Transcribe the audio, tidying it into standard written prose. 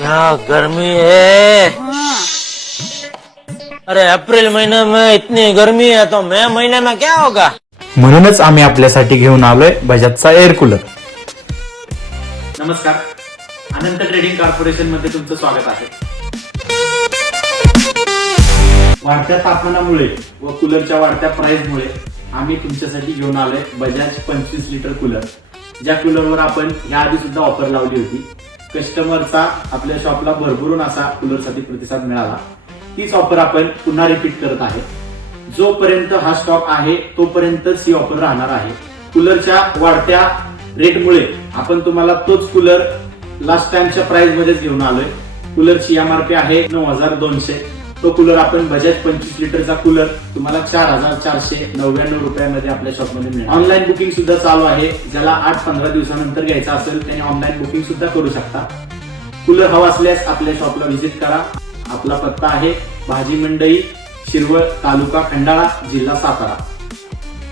क्या गर्मी है। अरे अप्रैल महीने में इतनी गर्मी है तो मई महीने में क्या होगा। म्हणूनच आम्ही आपल्यासाठी घेऊन आलोय बजाजचा एअर कूलर। नमस्कार, अनंत ट्रेडिंग कॉर्पोरेशन मध्ये तुमचं स्वागत आहे। वाढत्या तापमानामुळे व कूलरच्या वाढत्या प्राइसमुळे आम्ही तुमच्यासाठी घेऊन आलोय बजाज 25 लिटर कूलर। ज्या कूलरवर आपण याआधी सुद्धा ऑफर लावली होती। कस्टमरचा आपल्या शॉपला भरभरून असा कूलरसाठी प्रतिसाद मिळाला। तीच ऑफर आपण पुन्हा रिपीट करत आहे। जोपर्यंत हा स्टॉक आहे तोपर्यंतच ही ऑफर राहणार आहे। कूलरच्या वाढत्या रेटमुळे आपण तुम्हाला तोच कूलर लास्ट टाइमच्या प्राइस मध्येच घेऊन आलोय। कूलरची एमआरपी आहे 9200। तो कूलर आपण बजाज 25 लिटरचा कूलर तुम्हाला 4499 रुपयामध्ये आपल्या शॉपमध्ये मिळेल। ऑनलाईन बुकिंग सुद्धा चालू आहे। ज्याला 8-15 दिवसानंतर घ्यायचा असेल त्याने ऑनलाईन बुकिंग सुद्धा करू शकता। कूलर हवा असल्यास आपल्या शॉपला व्हिजिट करा। आपला पत्ता आहे भाजी मंडई, शिरवळ, तालुका खंडाळा, जिल्हा सातारा।